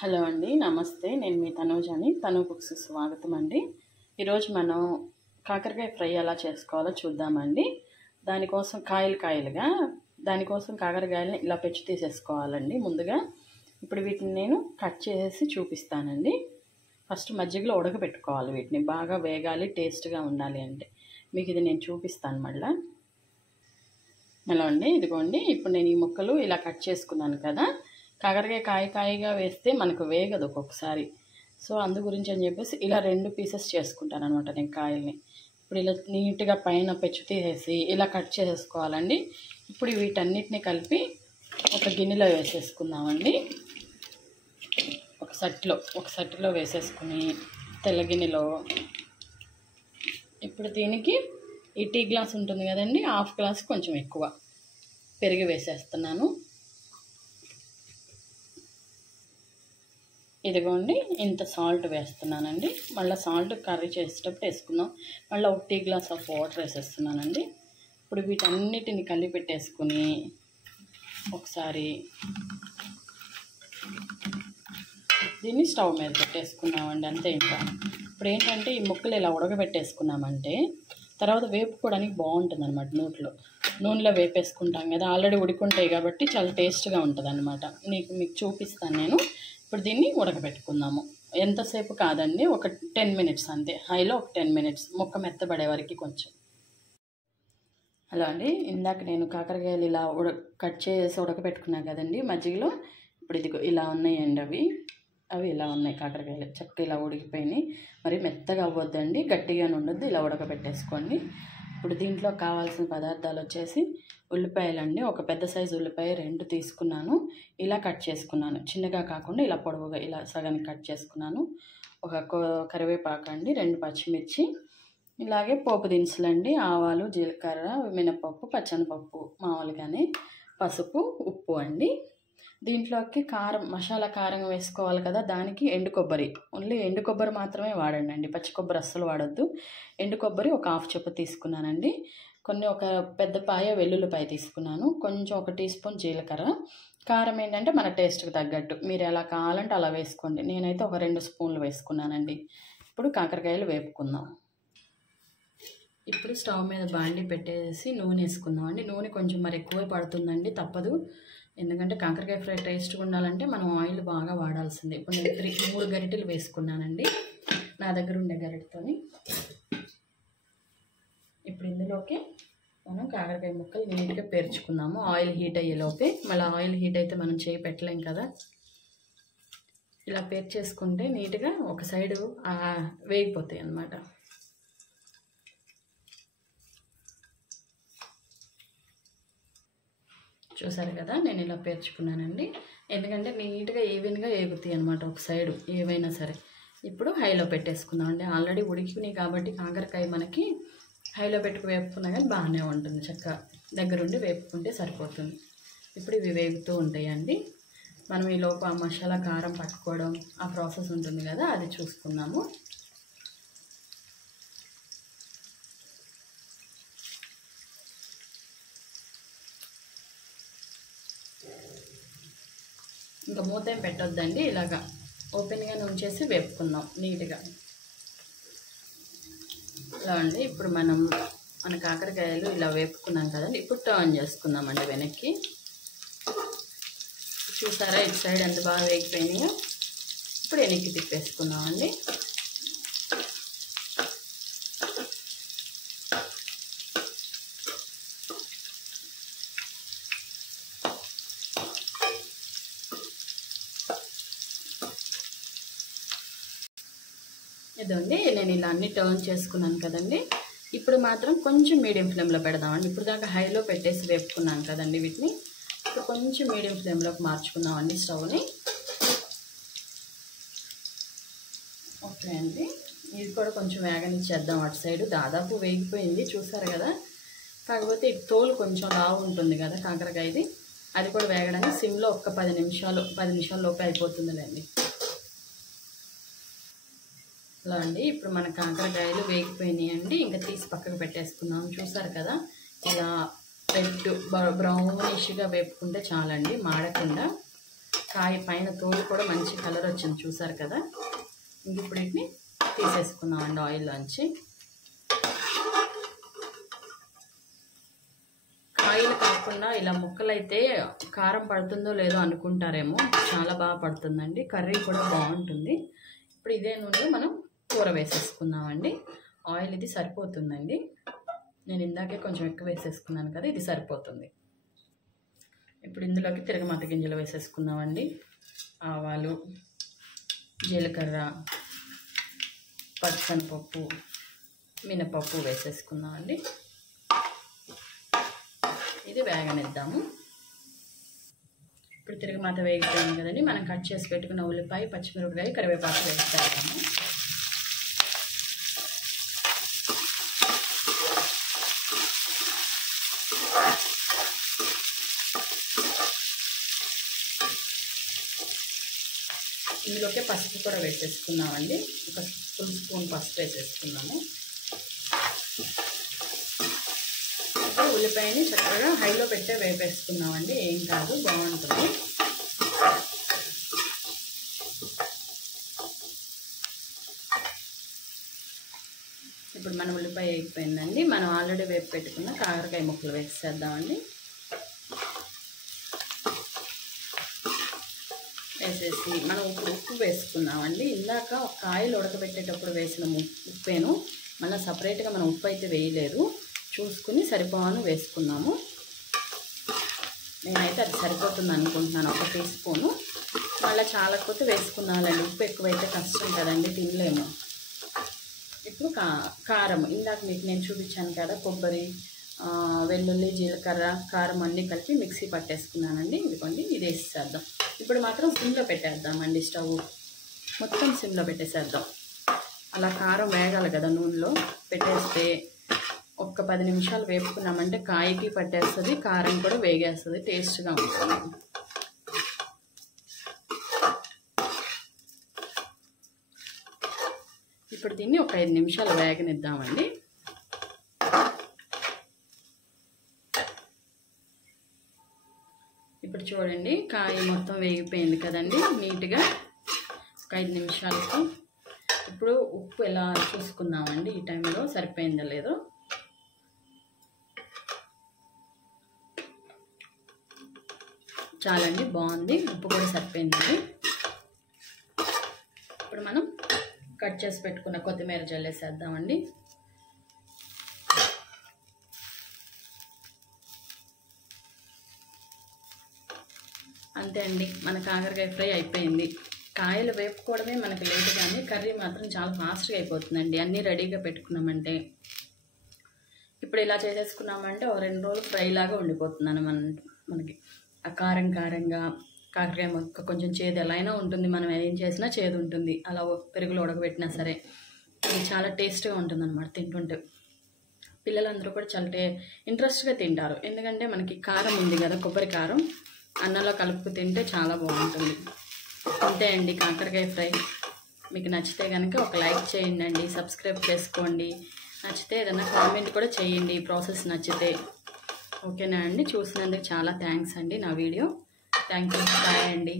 Hello అండి, నమస్తే. నేను మీ తనూజని. తను కుక్స్ స్వాగతం అండి. ఈరోజు మనం కాకరకాయ ఫ్రై ఎలా చేసుకోవాలో చూద్దామండి. దానికోసం దానికోసం కాకరకాయలని ఇలా పెచ్చు తీసేసుకోవాలండి ముందుగా. ఇప్పుడు వీటిని నేను కట్ చేసి చూపిస్తానండి. ఫస్ట్ మజ్జిగలో ఉడకబెట్టుకోవాలి. వీటిని బాగా వేగాలి, టేస్ట్గా ఉండాలి అంటే మీకు ఇది నేను చూపిస్తాను మళ్ళీ. హలో అండి, ఇదిగోండి. ఇప్పుడు నేను ఈ ముక్కలు ఇలా కట్ చేసుకున్నాను కదా. కాకరకాయ కాయగా వేస్తే మనకు వేగదు ఒక్కొక్కసారి. సో అందు గురించి అని చెప్పేసి ఇలా 2 పీసెస్ చేసుకుంటాను అనమాట నేను కాయల్ని. ఇప్పుడు ఇలా నీట్గా పైన పెచ్చు తీసేసి ఇలా కట్ చేసేసుకోవాలండి. ఇప్పుడు వీటన్నిటిని కలిపి ఒక గిన్నెలో వేసేసుకుందామండి. ఒక సట్టిలో వేసేసుకుని తెల్ల గిన్నెలో ఇప్పుడు దీనికి ఈ టీ గ్లాస్ ఉంటుంది కదండి, 1/2 గ్లాస్ కొంచెం ఎక్కువ పెరుగు వేసేస్తున్నాను. ఇదిగోండి, ఇంత సాల్ట్ వేస్తున్నానండి. మళ్ళీ సాల్ట్ కర్రీ చేసేటప్పుడు వేసుకుందాం. మళ్ళీ 1 టీ గ్లాస్ ఆఫ్ వాటర్ వేసేస్తున్నానండి. ఇప్పుడు వీటన్నిటిని కలిపి పెట్టేసుకుని ఒకసారి దీన్ని స్టవ్ మీద పెట్టేసుకున్నామండి. అంతే. ఇంకా ఇప్పుడు ఏంటంటే ఈ ముక్కలు ఇలా ఉడకబెట్టేసుకున్నామంటే తర్వాత వేపుకోవడానికి బాగుంటుంది అనమాట. నూనెలో వేపేసుకుంటాం కదా, ఆల్రెడీ ఉడికుంటాయి కాబట్టి చాలా టేస్ట్గా ఉంటుంది అనమాట. మీకు చూపిస్తాను నేను. ఇప్పుడు దీన్ని ఉడకబెట్టుకుందాము. ఎంతసేపు కాదండి, ఒక 10 మినిట్స్ అంతే. హైలో ఒక 10 మినిట్స్ ముక్క మెత్తబడే వరకు కొంచెం. అలా అండి, ఇందాక నేను కాకరకాయలు ఇలా కట్ చేసి ఉడకబెట్టుకున్నాను కదండి మజ్జిగలో. ఇప్పుడు ఇది ఇలా ఉన్నాయండి. అవి ఇలా ఉన్నాయి కాకరకాయలు. చక్కగా ఇలా ఉడికిపోయినాయి. మరి మెత్తగా అవ్వద్దండి, గట్టిగానే ఉండొద్దు. ఇలా ఉడకబెట్టేసుకోండి. ఇప్పుడు దీంట్లో కావాల్సిన పదార్థాలు వచ్చేసి ఉల్లిపాయలండి. ఒక పెద్ద సైజు ఉల్లిపాయ 2 తీసుకున్నాను. ఇలా కట్ చేసుకున్నాను, చిన్నగా కాకుండా ఇలా పొడవుగా ఇలా సగానికి కట్ చేసుకున్నాను. ఒక కరివేపాకు అండి, 2 పచ్చిమిర్చి, ఇలాగే పోపు దినుసులండి, ఆవాలు, జీలకర్ర, మినపప్పు, పచ్చనిపప్పు మామూలుగానే, పసుపు, ఉప్పు అండి. దీంట్లోకి మసాలా కారం వేసుకోవాలి కదా, దానికి ఎండు కొబ్బరి, ఓన్లీ ఎండు కొబ్బరి మాత్రమే వాడండి అండి, పచ్చి కొబ్బరి అస్సలు వాడొద్దు. ఎండు కొబ్బరి ఒక 1/2 చెప్పు తీసుకున్నానండి. ఒక పెద్ద పాయ వెల్లుల్లిపాయ తీసుకున్నాను. కొంచెం 1 టీ స్పూన్ జీలకర్ర. కారం ఏంటంటే మన టేస్ట్కి తగ్గట్టు మీరు ఎలా కావాలంటే అలా వేసుకోండి. నేనైతే ఒక 2 స్పూన్లు వేసుకున్నానండి. ఇప్పుడు కాకరకాయలు వేపుకుందాం. ఇప్పుడు స్టవ్ మీద బాండి పెట్టేసి నూనె వేసుకుందాం అండి. నూనె కొంచెం మరి ఎక్కువే పడుతుందండి, తప్పదు. ఎందుకంటే కాకరకాయ ఫ్రై టేస్ట్గా ఉండాలంటే మనం ఆయిల్ బాగా వాడాల్సిందే. ఇప్పుడు నేను 3 గరిటెలు వేసుకున్నానండి నా దగ్గర ఉండే గరిటెతోని. ఇప్పుడు ఇందులోకి మనం కాకరకాయ ముక్కలు నీట్గా పేర్చుకుందాము. ఆయిల్ హీట్ అయ్యేలోపే, మళ్ళీ ఆయిల్ హీట్ అయితే మనం చేయి పెట్టలేం కదా. ఇలా పేర్చేసుకుంటే నీట్గా ఒక సైడు వేగిపోతాయి అన్నమాట. చూసారు కదా, నేను ఇలా పేర్చుకున్నానండి. ఎందుకంటే నీట్గా ఈవెన్గా వేగుతాయి అనమాట ఒక సైడు ఏవైనా సరే. ఇప్పుడు హైలో పెట్టేసుకుందాం అండి. ఆల్రెడీ ఉడికినాయి కాబట్టి కాకరకాయ మనకి హైలో పెట్టుకు వేపుకున్నా కానీ బాగానే ఉంటుంది. చక్కగా దగ్గరుండి వేపుకుంటే సరిపోతుంది. ఇప్పుడు ఇవి వేగుతూ ఉంటాయండి. మనం ఈ లోపు ఆ మసాలా కారం పట్టుకోవడం ఆ ప్రాసెస్ ఉంటుంది కదా, అది చూసుకుందాము. ఇంకా మూత ఏం పెట్టొద్దండి, ఇలాగా ఓపెన్గానే ఉంచేసి వేపుకుందాం నీట్గా. ఇలా అండి. ఇప్పుడు మన కాకరకాయలు ఇలా వేపుకున్నాం కదండి. ఇప్పుడు టర్న్ చేసుకుందామండి వెనక్కి. చూసారా ఇటు సైడ్ ఎంత బాగా వేగిపోయినాయో. ఇప్పుడు వెనక్కి తిప్పేసుకుందామండి. ఇదండి, నేను ఇలా అన్ని టర్న్ చేసుకున్నాను కదండి. ఇప్పుడు మాత్రం కొంచెం మీడియం ఫ్లేమ్లో పెడదామండి. ఇప్పుడు దాకా హైలో పెట్టేసి వేపుకున్నాను కదండి వీటిని. ఇప్పుడు కొంచెం మీడియం ఫ్లేమ్లోకి మార్చుకుందామండి స్టవ్ని. ఓకే అండి, ఇది కూడా కొంచెం వేగనిచ్చేద్దాం. అటు సైడు దాదాపు వేగిపోయింది చూసారు కదా. కాకపోతే తోలు కొంచెం లావు ఉంటుంది కదా కాకరకాయది, అది కూడా వేగడానికి సిమ్లో ఒక 10 నిమిషాల లోపే అయిపోతుందిలేండి. ఇలా అండి, ఇప్పుడు మన కాకరకాయలు వేగిపోయినాయి అండి. ఇంకా తీసి పక్కకు పెట్టేసుకుందాం. చూసారు కదా, ఇలా రెడ్ బ్రౌనిష్గా వేపుకుంటే చాలండి, మాడకుండా. కాయ పైన తోలు కూడా మంచి కలర్ వచ్చింది చూసారు కదా. ఇంక ఇప్పుడు వీటిని తీసేసుకున్నామండి ఆయిల్లోంచి. కాయలు కాకుండా ఇలా ముక్కలైతే కారం పడుతుందో లేదో అనుకుంటారేమో, చాలా బాగా పడుతుందండి. కర్రీ కూడా బాగుంటుంది. ఇప్పుడు ఇదే నూనెలో మనం కూర వేసేసుకుందామండి. ఆయిల్ ఇది సరిపోతుందండి. నేను ఇందాకే కొంచెం ఎక్కువ వేసేసుకున్నాను కదా, ఇది సరిపోతుంది. ఇప్పుడు ఇందులోకి తిరగమాత గింజలు వేసేసుకుందామండి. ఆవాలు, జీలకర్ర, పచ్చనిపప్పు, మినపప్పు వేసేసుకుందామండి. ఇది వేగనిద్దాము. ఇప్పుడు తిరగమాత వేగిపోయింది కదండి. మనం కట్ చేసి పెట్టుకున్న ఉల్లిపాయ, పచ్చిమిరపకాయ, కరివేపాకు వేసేస్తాము. ఇందులోకే పసుపు కూడా వేసేసుకున్నామండి. ఒక ఫుల్ స్పూన్ పసుపు వేసేసుకున్నాము. ఉల్లిపాయని చక్కగా హైలో పెట్టే వేపేసుకున్నామండి. ఏం కాదు, బాగుంటుంది. ఇప్పుడు మన ఉల్లిపాయ వేగిపోయిందండి. మనం ఆల్రెడీ వేపు పెట్టుకున్న కాకరకాయ ముక్కలు వేసేద్దామండి. వేసేసి మనం ఉప్పు వేసుకున్నామండి. ఇందాక కాయలు ఉడకబెట్టేటప్పుడు వేసిన ఉప్పేను, మళ్ళీ సపరేట్గా మనం ఉప్పు అయితే వేయలేదు. చూసుకుని సరిపోను వేసుకున్నాము. నేనైతే అది సరిపోతుంది అనుకుంటున్నాను, 1 టీ స్పూను. మళ్ళీ చాలకపోతే వేసుకున్నానండి. ఉప్పు ఎక్కువైతే కష్టం కదండి, తినలేము. ఇప్పుడు కారం ఇందాక మీకు నేను చూపించాను కదా, కొబ్బరి, వెల్లుల్లి, జీలకర్ర, కారం అన్నీ కలిపి మిక్సీ పట్టేసుకున్నానండి. ఇదిగోండి, ఇది వేసేద్దాం. ఇప్పుడు మాత్రం సిమ్లో పెట్టేద్దామండి. స్టవ్ మొత్తం సిమ్లో పెట్టేసేద్దాం. అలా కారం వేగాలి కదా నూనెలో పెట్టేస్తే ఒక్క 10 నిమిషాలు వేపుకున్నామంటే కాయకి పట్టేస్తుంది, కారం కూడా వేగేస్తుంది, టేస్ట్గా ఉంటుంది. ఇప్పుడు దీన్ని ఒక 5 నిమిషాలు వేగనిద్దామండి. ఇప్పుడు చూడండి, కాయ మొత్తం వేగిపోయింది కదండి నీట్గా. ఒక 5 నిమిషాలకు ఇప్పుడు ఉప్పు ఎలా చూసుకుందామండి. ఈ టైంలో సరిపోయిందో లేదో. చాలండి, బాగుంది, ఉప్పు కూడా సరిపోయిందండి. ఇప్పుడు మనం కట్ చేసి పెట్టుకున్న కొత్తిమీర జల్లేసేద్దామండి. అంతే అండి, మన కాకరకాయ ఫ్రై అయిపోయింది. కాయలు వేపుకోవడమే మనకు లేట్, కానీ కర్రీ మాత్రం చాలా ఫాస్ట్గా అయిపోతుందండి. అన్నీ రెడీగా పెట్టుకున్నామంటే. ఇప్పుడు ఇలా చేసేసుకున్నామంటే ఒక 2 రోజులు ఫ్రై లాగా ఉండిపోతుందని మనకి ఆ కారంగా కాకరకాయ ముక్క కొంచెం చేదు ఎలా అయినా ఉంటుంది. మనం ఏం చేసినా చేదు ఉంటుంది. అలా పెరుగులో ఉడకబెట్టినా సరే ఇది చాలా టేస్ట్గా ఉంటుంది అన్నమాట తింటుంటే. పిల్లలందరూ కూడా చాలా ఇంట్రెస్ట్గా తింటారు. ఎందుకంటే మనకి కారం ఉంది కదా, కొబ్బరి కారం, అన్నంలో కలుపుకు తింటే చాలా బాగుంటుంది. అంతే అండి కాకరకాయ ఫ్రై. మీకు నచ్చితే కనుక ఒక లైక్ చేయండి, సబ్స్క్రైబ్ చేసుకోండి. నచ్చితే ఏదైనా కామెంట్ కూడా చేయండి ప్రాసెస్ నచ్చితే. ఓకేనా అండి, చూసినందుకు చాలా థ్యాంక్స్ అండి. నా వీడియో థ్యాంక్ యూ, బాయ్ అండి.